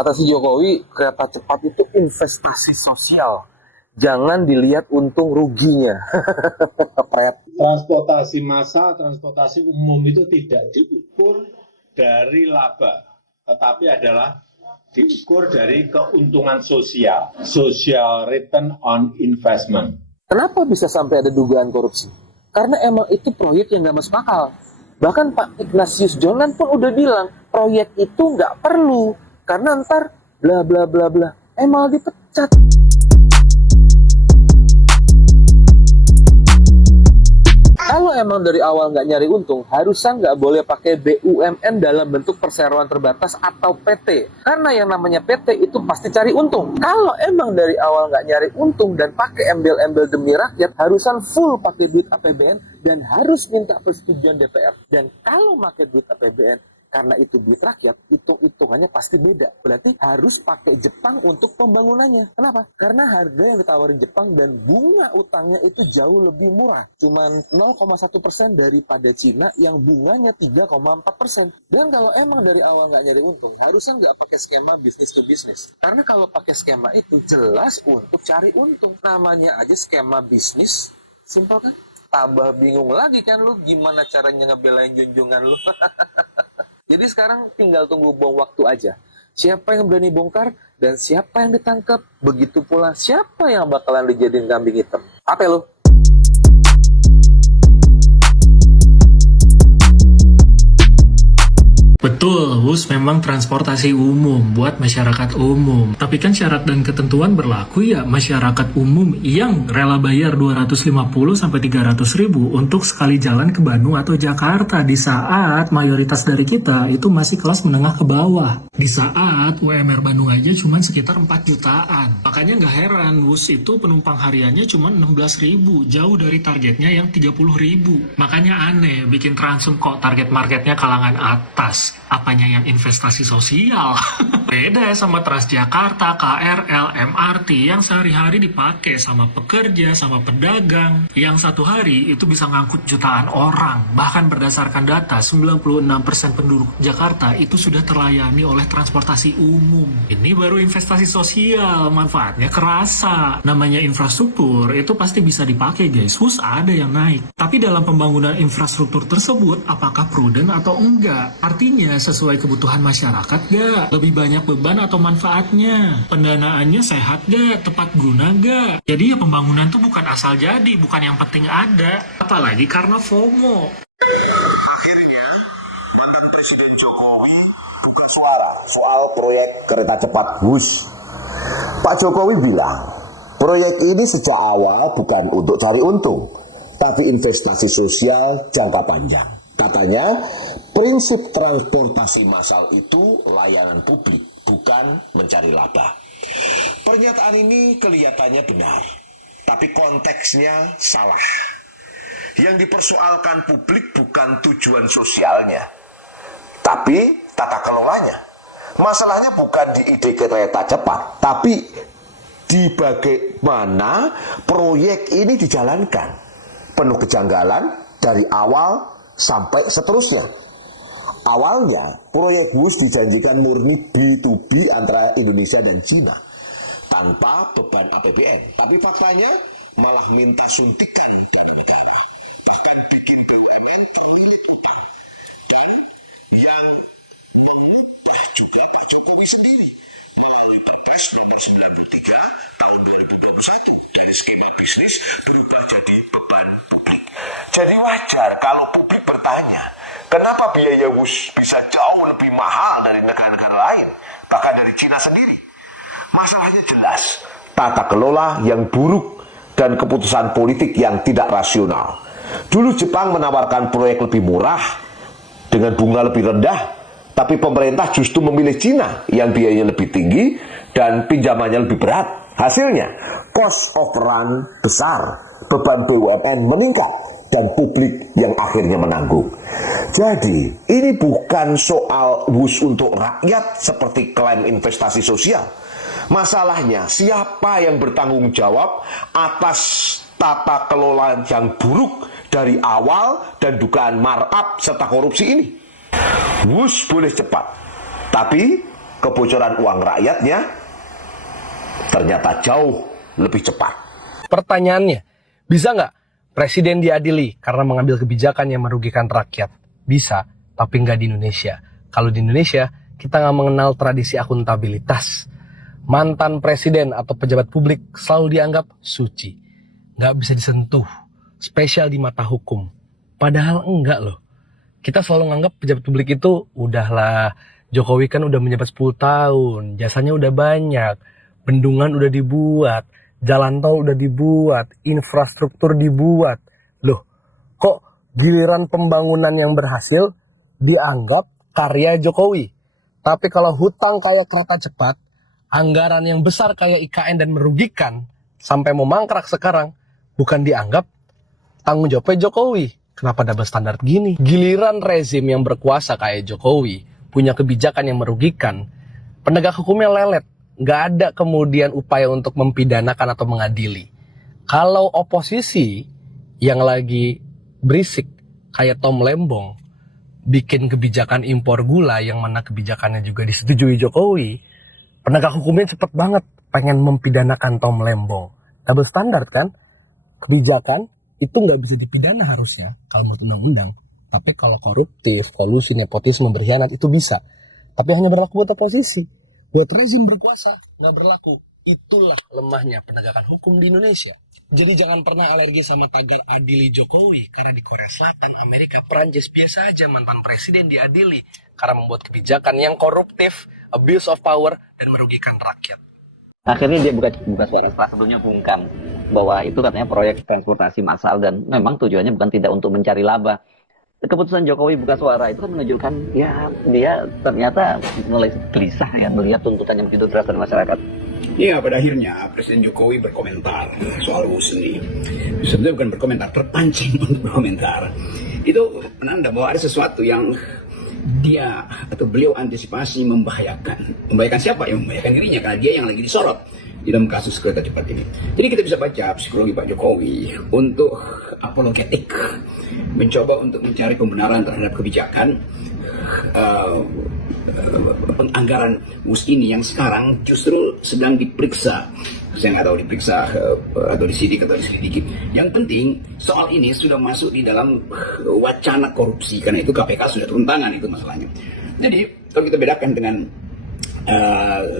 Kata si Jokowi, kereta cepat itu investasi sosial. Jangan dilihat untung ruginya. Pret. Transportasi massal, transportasi umum itu tidak diukur dari laba, tetapi adalah diukur dari keuntungan sosial, social return on investment. Kenapa bisa sampai ada dugaan korupsi? Karena emang itu proyek yang nggak masuk akal. Bahkan Pak Ignatius Jonan pun udah bilang, proyek itu nggak perlu. Karena ntar bla bla bla bla, malah dipecat. Kalau emang dari awal nggak nyari untung, harusnya nggak boleh pakai BUMN dalam bentuk perseroan terbatas atau PT. Karena yang namanya PT itu pasti cari untung. Kalau emang dari awal nggak nyari untung dan pakai embel-embel demi rakyat, harusan full pakai duit APBN dan harus minta persetujuan DPR. Dan kalau pakai duit APBN, karena itu duit rakyat, hitung-hitungannya pasti beda. Berarti harus pakai Jepang untuk pembangunannya. Kenapa? Karena harga yang ditawarin Jepang dan bunga utangnya itu jauh lebih murah. Cuman 0,1% daripada Cina yang bunganya 3,4%. Dan kalau emang dari awal nggak nyari untung, harusnya nggak pakai skema bisnis to bisnis. Karena kalau pakai skema itu jelas untuk cari untung. Namanya aja skema bisnis, simpel kan? Tambah bingung lagi kan lu gimana caranya ngebelain junjungan lu. Jadi sekarang tinggal tunggu bom waktu aja. Siapa yang berani bongkar dan siapa yang ditangkap. Begitu pula siapa yang bakalan dijadiin kambing hitam. Apa lu? Betul, WUS memang transportasi umum buat masyarakat umum. Tapi kan syarat dan ketentuan berlaku ya masyarakat umum yang rela bayar 250-300 ribu untuk sekali jalan ke Bandung atau Jakarta di saat mayoritas dari kita itu masih kelas menengah ke bawah. Di saat UMR Bandung aja cuma sekitar 4 jutaan. Makanya nggak heran WUS itu penumpang hariannya cuma 16 ribu, jauh dari targetnya yang 30 ribu. Makanya aneh, bikin Transum kok target marketnya kalangan atas. Apanya yang investasi sosial? Beda sama Transjakarta, KRL, MRT yang sehari-hari dipakai sama pekerja, sama pedagang. Yang satu hari itu bisa ngangkut jutaan orang. Bahkan berdasarkan data, 96% penduduk Jakarta itu sudah terlayani oleh transportasi umum. Ini baru investasi sosial, manfaatnya kerasa. Namanya infrastruktur, itu pasti bisa dipakai guys. WUS ada yang naik. Tapi dalam pembangunan infrastruktur tersebut, apakah prudent atau enggak? Artinya, sesuai kebutuhan masyarakat gak? Lebih banyak beban atau manfaatnya? Pendanaannya sehat gak? Tepat guna gak? Jadi ya pembangunan tuh bukan asal jadi, bukan yang penting ada. Apalagi karena FOMO. Akhirnya, mantan Presiden Jokowi buka suara soal proyek kereta cepat WUS. Pak Jokowi bilang, proyek ini sejak awal bukan untuk cari untung, tapi investasi sosial jangka panjang. Katanya, prinsip transportasi massal itu layanan publik, bukan mencari laba. Pernyataan ini kelihatannya benar, tapi konteksnya salah. Yang dipersoalkan publik bukan tujuan sosialnya, tapi tata kelolanya. Masalahnya bukan di ide kereta cepat, tapi di bagaimana proyek ini dijalankan. Penuh kejanggalan dari awal sampai seterusnya. Awalnya, proyek WUS dijanjikan murni B2B antara Indonesia dan Cina tanpa beban APBN. Tapi faktanya malah minta suntikan dari negara. Bahkan bikin BUMN terlilit utang. Dan yang mengubah juga Pak Jokowi sendiri melalui Perpres nomor 93 tahun 2021 dari skema bisnis berubah jadi beban publik. Jadi wajar kalau publik bertanya, kenapa biaya WUS bisa jauh lebih mahal dari negara-negara lain, bahkan dari Cina sendiri? Masalahnya jelas, tata kelola yang buruk dan keputusan politik yang tidak rasional. Dulu Jepang menawarkan proyek lebih murah dengan bunga lebih rendah, tapi pemerintah justru memilih Cina yang biayanya lebih tinggi dan pinjamannya lebih berat. Hasilnya, cost of run besar, beban BUMN meningkat, dan publik yang akhirnya menanggung. Jadi, ini bukan soal WUS untuk rakyat seperti klaim investasi sosial. Masalahnya, siapa yang bertanggung jawab atas tata kelola yang buruk dari awal dan dugaan markup serta korupsi ini? WUS boleh cepat, tapi kebocoran uang rakyatnya ternyata jauh lebih cepat. Pertanyaannya, bisa nggak presiden diadili karena mengambil kebijakan yang merugikan rakyat? Bisa, tapi nggak di Indonesia. Kalau di Indonesia, kita nggak mengenal tradisi akuntabilitas. Mantan presiden atau pejabat publik selalu dianggap suci. Nggak bisa disentuh, spesial di mata hukum. Padahal enggak loh. Kita selalu nganggap pejabat publik itu, udahlah, Jokowi kan udah menjabat 10 tahun, jasanya udah banyak, bendungan udah dibuat, jalan tol udah dibuat, infrastruktur dibuat. Loh, kok giliran pembangunan yang berhasil dianggap karya Jokowi? Tapi kalau hutang kayak kereta cepat, anggaran yang besar kayak IKN dan merugikan, sampai mau mangkrak sekarang, bukan dianggap tanggung jawabnya Jokowi. Kenapa double standar gini? Giliran rezim yang berkuasa kayak Jokowi, punya kebijakan yang merugikan, penegak hukumnya lelet. Nggak ada kemudian upaya untuk mempidanakan atau mengadili. Kalau oposisi yang lagi berisik kayak Tom Lembong bikin kebijakan impor gula yang mana kebijakannya juga disetujui Jokowi, penegak hukumnya cepet banget pengen mempidanakan Tom Lembong. Double standard kan? Kebijakan itu nggak bisa dipidana harusnya kalau menurut undang-undang. Tapi kalau koruptif, kolusi, nepotisme, berkhianat itu bisa. Tapi hanya berlaku buat oposisi. Buat rezim berkuasa, nggak berlaku. Itulah lemahnya penegakan hukum di Indonesia. Jadi jangan pernah alergi sama tagar adili Jokowi. Karena di Korea Selatan, Amerika, Perancis biasa aja mantan presiden diadili. Karena membuat kebijakan yang koruptif, abuse of power, dan merugikan rakyat. Akhirnya dia buka suara setelah sebelumnya bungkam bahwa itu katanya proyek transportasi massal dan memang tujuannya bukan tidak untuk mencari laba. Keputusan Jokowi buka suara itu kan menunjukkan ya dia ternyata mulai gelisah ya melihat tuntutan yang begitu deras dari masyarakat. Ya, pada akhirnya Presiden Jokowi berkomentar soal UUS ini. Sebenarnya bukan berkomentar, terpancing untuk berkomentar. Itu menanda bahwa ada sesuatu yang dia atau beliau antisipasi membahayakan. Membahayakan siapa? Yang membahayakan dirinya karena dia yang lagi disorot di dalam kasus kereta cepat ini. Jadi kita bisa baca psikologi Pak Jokowi untuk apologetik, mencoba untuk mencari pembenaran terhadap kebijakan anggaran WUS ini yang sekarang justru sedang diperiksa. Saya nggak tahu diperiksa atau disidik atau diselidiki. Yang penting soal ini sudah masuk di dalam wacana korupsi, karena itu KPK sudah turun tangan, itu masalahnya. Jadi kalau kita bedakan dengan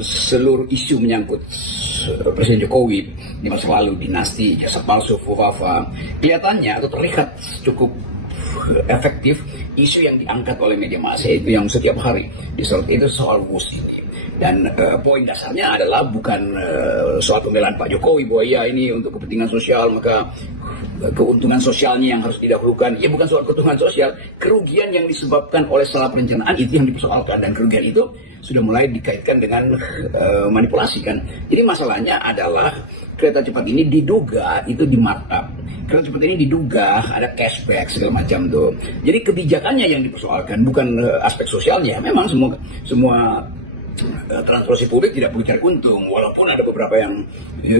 seluruh isu menyangkut Presiden Jokowi di masa lalu, dinasti, jasa palsu, fufafa, kelihatannya atau terlihat cukup efektif isu yang diangkat oleh media massa itu yang setiap hari disorot itu soal WUS ini. Dan poin dasarnya adalah bukan soal pembelaan Pak Jokowi bahwa ya ini untuk kepentingan sosial maka keuntungan sosialnya yang harus didahulukan. Ya bukan soal keuntungan sosial, kerugian yang disebabkan oleh salah perencanaan itu yang dipersoalkan, dan kerugian itu sudah mulai dikaitkan dengan manipulasi kan. Jadi masalahnya adalah kereta cepat ini diduga itu di markup. Kereta cepat ini diduga ada cashback segala macam tuh. Jadi kebijakannya yang dipersoalkan bukan aspek sosialnya. Memang semua transportasi publik tidak perlu cari untung, walaupun ada beberapa yang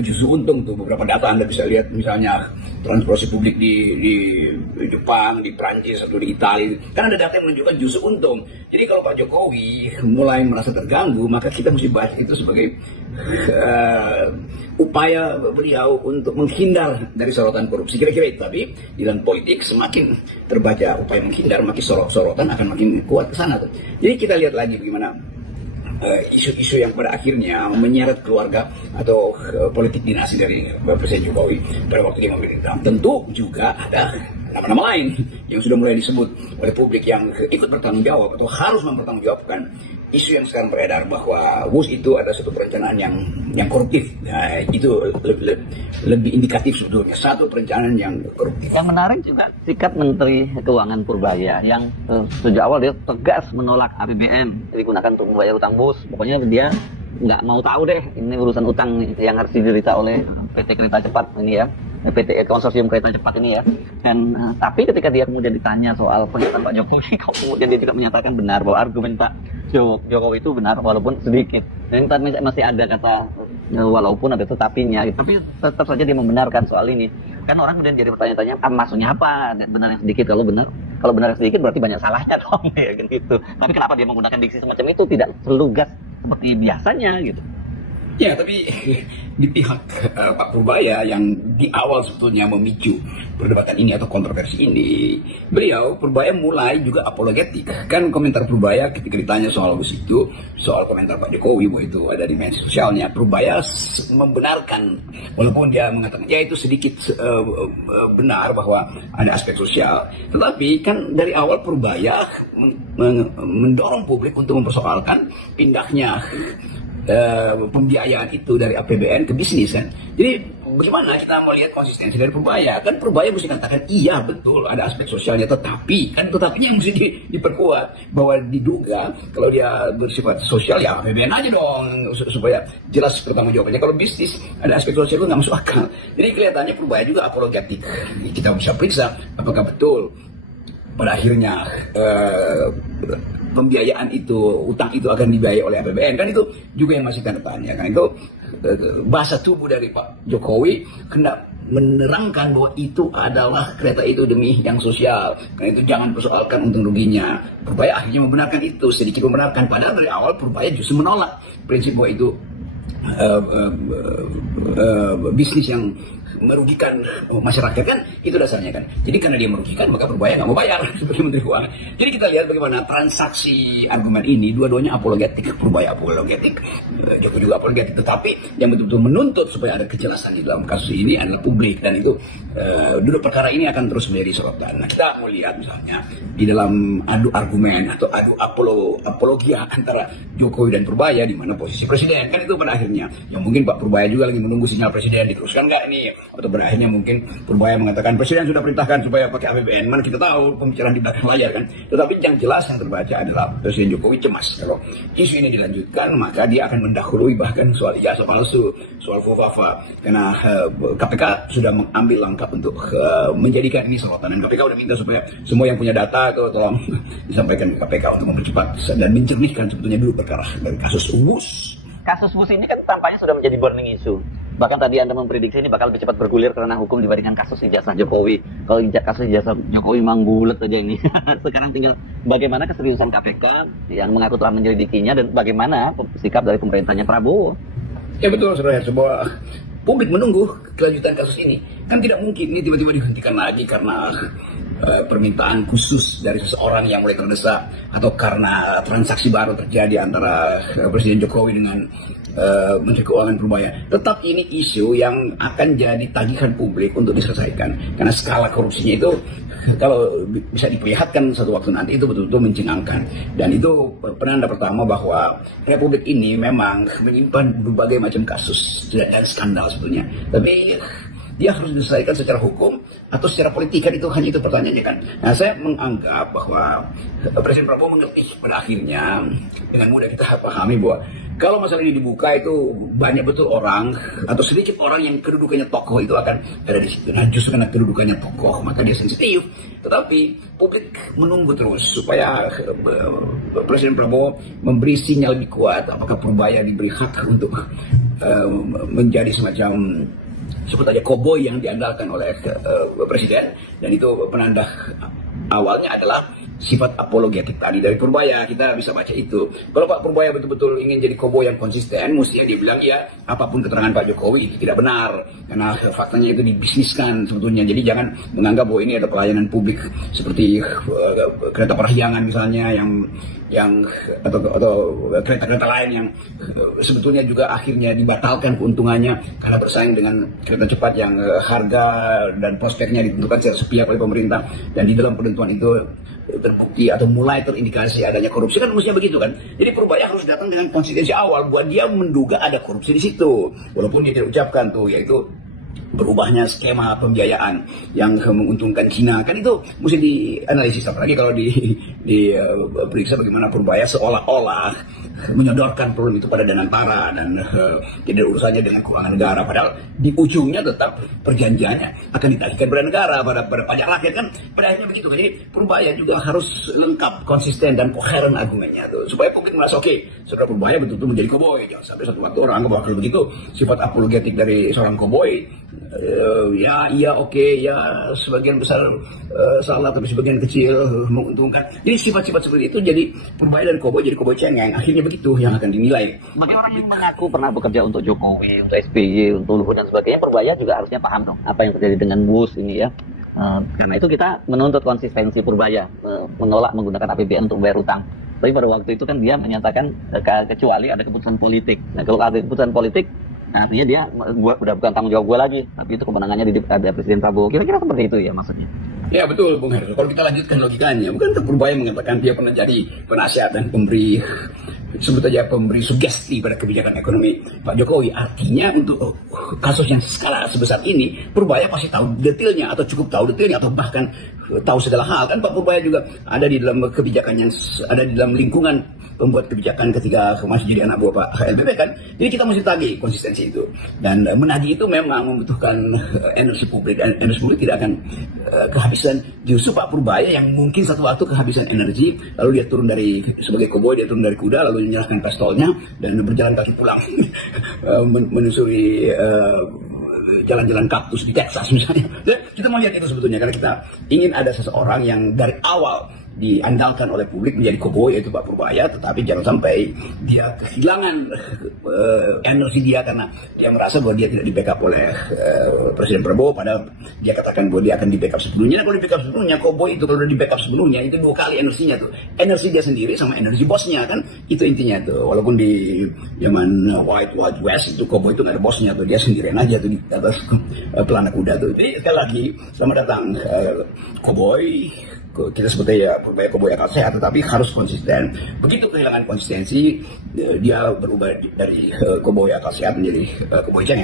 justru untung tuh. Beberapa data Anda bisa lihat, misalnya transportasi publik di Jepang, di Prancis atau di Italia, kan ada data yang menunjukkan justru untung. Jadi kalau Pak Jokowi mulai merasa terganggu, maka kita mesti baca itu sebagai upaya beliau untuk menghindar dari sorotan korupsi, kira-kira itu. Tapi di dalam politik semakin terbaca upaya menghindar, makin sorotan akan makin kuat ke sana tuh. Jadi kita lihat lagi bagaimana isu-isu yang pada akhirnya menyeret keluarga atau politik dinasti dari Presiden Jokowi pada waktu dia memerintah. Tentu juga ada nama-nama lain yang sudah mulai disebut oleh publik yang ikut bertanggung jawab atau harus mempertanggungjawabkan isu yang sekarang beredar bahwa WUS itu ada satu perencanaan yang koruptif. Nah, itu lebih indikatif sebetulnya, satu perencanaan yang koruptif. Yang menarik juga sikap Menteri Keuangan Purbaya yang sejak awal dia tegas menolak APBN digunakan untuk membayar utang WUS. Pokoknya dia nggak mau tahu deh ini urusan utang yang harus diderita oleh PT Kereta Cepat ini ya. PT konsorsium kereta cepat ini ya. Dan tapi ketika dia kemudian ditanya soal pernyataan Pak Jokowi, kemudian dia juga menyatakan benar bahwa argumen Pak Jokowi itu benar walaupun sedikit. Dan masih ada kata walaupun ada tetapinya. Tapi tetap saja dia membenarkan soal ini. Kan orang kemudian jadi bertanya-tanya, maksudnya apa? Benar yang sedikit, kalau benar yang sedikit berarti banyak salahnya dong ya gitu. Tapi kenapa dia menggunakan diksi semacam itu tidak selugas seperti biasanya gitu. Ya, tapi di pihak Pak Purbaya yang di awal sebetulnya memicu perdebatan ini atau kontroversi ini, beliau Purbaya mulai juga apologetik. Kan komentar Purbaya ketika ditanya soal itu, soal komentar Pak Jokowi bahwa itu ada di media sosialnya, Purbaya membenarkan, walaupun dia mengatakan ya itu sedikit benar bahwa ada aspek sosial. Tetapi kan dari awal Purbaya mendorong publik untuk mempersoalkan pindahnya pembiayaan itu dari APBN ke bisnis kan. Jadi bagaimana kita mau lihat konsistensi dari Purbaya? Kan Purbaya mesti katakan iya betul ada aspek sosialnya, tetapi kan tetapinya mesti diperkuat bahwa diduga kalau dia bersifat sosial ya APBN aja dong supaya jelas pertanggungjawabannya. Kalau bisnis ada aspek sosial itu nggak masuk akal. Jadi kelihatannya Purbaya juga apologetik. Kita bisa periksa apakah betul pada akhirnya pembiayaan itu, utang itu akan dibiayai oleh APBN. Kan itu juga yang masih tanda tanya. Kan itu bahasa tubuh dari Pak Jokowi hendak menerangkan bahwa itu adalah kereta itu demi yang sosial. Karena itu jangan persoalkan untung ruginya. Purbaya akhirnya membenarkan itu, sedikit membenarkan. Padahal dari awal Purbaya justru menolak prinsip bahwa itu bisnis yang merugikan masyarakat, kan itu dasarnya kan. Jadi karena dia merugikan maka Purbaya nggak mau bayar sebagai Menteri Keuangan. Jadi kita lihat bagaimana transaksi argumen ini, dua-duanya apologetik. Purbaya apologetik, Jokowi juga apologetik. Tetapi yang betul-betul menuntut supaya ada kejelasan di dalam kasus ini adalah publik, dan itu duduk perkara ini akan terus menjadi sorotan. Nah, kita mau lihat misalnya di dalam adu argumen atau adu apologia antara Jokowi dan Purbaya, di mana posisi presiden kan itu pada akhirnya yang mungkin Pak Purbaya juga lagi menunggu sinyal presiden diteruskan nggak ini, atau berakhirnya mungkin Purbaya mengatakan presiden sudah perintahkan supaya pakai APBN. Mana kita tahu pembicaraan di belakang layar kan. Tetapi yang jelas yang terbaca adalah Presiden Jokowi cemas kalau isu ini dilanjutkan maka dia akan mendahului bahkan soal ijazah palsu, soal fufafa, karena KPK sudah mengambil langkah untuk menjadikan ini sorotan, dan KPK sudah minta supaya semua yang punya data itu tolong disampaikan ke KPK untuk mempercepat dan mencernihkan sebetulnya dulu perkara dari kasus WUS. Kasus WUS ini kan tampaknya sudah menjadi burning issue. Bahkan tadi Anda memprediksi ini bakal lebih cepat bergulir karena hukum dibandingkan kasus ijazah Jokowi. Kalau kasus ijazah Jokowi memang bulat aja ini. Sekarang tinggal bagaimana keseriusan KPK yang mengaku telah menyelidikinya dan bagaimana sikap dari pemerintahnya Prabowo. Ya betul, saudara. Sebuah publik menunggu kelanjutan kasus ini. Kan tidak mungkin ini tiba-tiba dihentikan lagi karena permintaan khusus dari seseorang yang mulai terdesak atau karena transaksi baru terjadi antara Presiden Jokowi dengan Menteri Keuangan Purbaya. Tetap ini isu yang akan jadi tagihan publik untuk diselesaikan, karena skala korupsinya itu kalau bisa diperlihatkan satu waktu nanti itu betul-betul mencengangkan, dan itu penanda pertama bahwa Republik ini memang menyimpan berbagai macam kasus dan skandal sebetulnya, tapi dia harus diselesaikan secara hukum atau secara politik, kan itu hanya itu pertanyaannya kan. Nah, saya menganggap bahwa Presiden Prabowo mengerti pada akhirnya, dengan mudah kita pahami bahwa kalau masalah ini dibuka itu banyak betul orang atau sedikit orang yang kedudukannya tokoh itu akan ada di situ. Nah, justru karena kedudukannya tokoh maka dia sensitif. Tetapi publik menunggu terus supaya Presiden Prabowo memberi sinyal lebih kuat apakah Purbaya diberi hak untuk menjadi semacam sebut aja koboi yang diandalkan oleh presiden, dan itu penanda awalnya adalah sifat apologetik tadi dari Purbaya. Kita bisa baca itu. Kalau Pak Purbaya betul-betul ingin jadi koboi yang konsisten, mestinya dia bilang ya apapun keterangan Pak Jokowi itu tidak benar, karena faktanya itu dibisniskan sebetulnya. Jadi jangan menganggap bahwa ini ada pelayanan publik seperti kereta perhiangan misalnya yang atau kereta-kereta lain yang sebetulnya juga akhirnya dibatalkan keuntungannya karena bersaing dengan kereta cepat yang harga dan prospeknya ditentukan secara sepihak oleh pemerintah, dan di dalam penentuan itu terbukti atau mulai terindikasi adanya korupsi, kan mestinya begitu kan. Jadi Purbaya harus datang dengan konsistensi awal buat dia menduga ada korupsi di situ, walaupun dia tidak ucapkan tuh, yaitu berubahnya skema pembiayaan yang menguntungkan Cina, kan itu mesti dianalisis. Apalagi kalau diperiksa bagaimana Purbaya seolah-olah menyodorkan problem itu pada Danantara dan tidak urusannya dengan keuangan negara, padahal di ujungnya tetap perjanjiannya akan ditagihkan pada negara, pada pajak rakyat, kan pada akhirnya begitu kan. Jadi Purbaya juga harus lengkap, konsisten dan koheren argumennya tuh, supaya publik merasa oke, saudara Purbaya betul-betul menjadi koboi. Jangan sampai satu waktu orang bahwa kalau begitu sifat apologetik dari seorang koboi ya oke, ya sebagian besar salah tapi sebagian kecil menguntungkan. Jadi sifat-sifat seperti itu jadi Purbaya dari koboi jadi koboi cengeng. Akhirnya begitu yang akan dinilai. Bagi orang yang mengaku pernah bekerja untuk Jokowi, untuk SBY, untuk Luhut dan sebagainya, Purbaya juga harusnya paham dong apa yang terjadi dengan Wus ini ya. Karena itu kita menuntut konsistensi Purbaya, menolak menggunakan APBN untuk bayar utang. Tapi pada waktu itu kan dia menyatakan kecuali ada keputusan politik. Nah kalau ada keputusan politik, nah, artinya dia udah bukan tanggung jawab gue lagi, tapi itu kemenangannya di Presiden Prabowo. Kira-kira seperti itu ya maksudnya. Ya betul Bung Heru. Kalau kita lanjutkan logikanya, bukan Purbaya mengatakan dia pernah jadi penasihat dan pemberi, sebut aja pemberi sugesti pada kebijakan ekonomi Pak Jokowi. Artinya untuk kasus yang skala sebesar ini, Purbaya pasti tahu detailnya atau cukup tahu detailnya atau bahkan tahu segala hal. Kan Pak Purbaya juga ada di dalam kebijakan yang ada di dalam lingkungan pembuat kebijakan ketika masih jadi anak buah Pak LBP kan. Jadi kita mesti tagih konsistensi itu. Dan menagih itu memang membutuhkan energi publik. Dan energi publik tidak akan kehabisan. Justru Pak Purbaya yang mungkin satu waktu kehabisan energi, lalu dia turun dari, sebagai koboi dia turun dari kuda, lalu menyerahkan pistolnya dan berjalan kaki pulang menyusuri jalan-jalan kaktus di Texas misalnya. Kita mau lihat itu sebetulnya karena kita ingin ada seseorang yang dari awal diandalkan oleh publik menjadi koboi, yaitu Pak Purbaya, tetapi jangan sampai dia kehilangan energi dia karena dia merasa bahwa dia tidak di backup oleh Presiden Prabowo, padahal dia katakan bahwa dia akan di backup sepenuhnya. Nah, kalau di backup sepenuhnya, koboi itu kalau di backup sepenuhnya itu 2 kali energinya tuh, energi dia sendiri sama energi bosnya kan, itu intinya tuh. Walaupun di zaman Wild West itu koboi itu nggak ada bosnya tuh, dia sendirian aja tuh di atas pelana kuda tuh. Jadi sekali lagi selamat datang koboi. Kita sebutnya ya Purbaya koboi akal sehat, tetapi harus konsisten. Begitu kehilangan konsistensi, dia berubah dari koboi akal sehat menjadi koboi cengeng.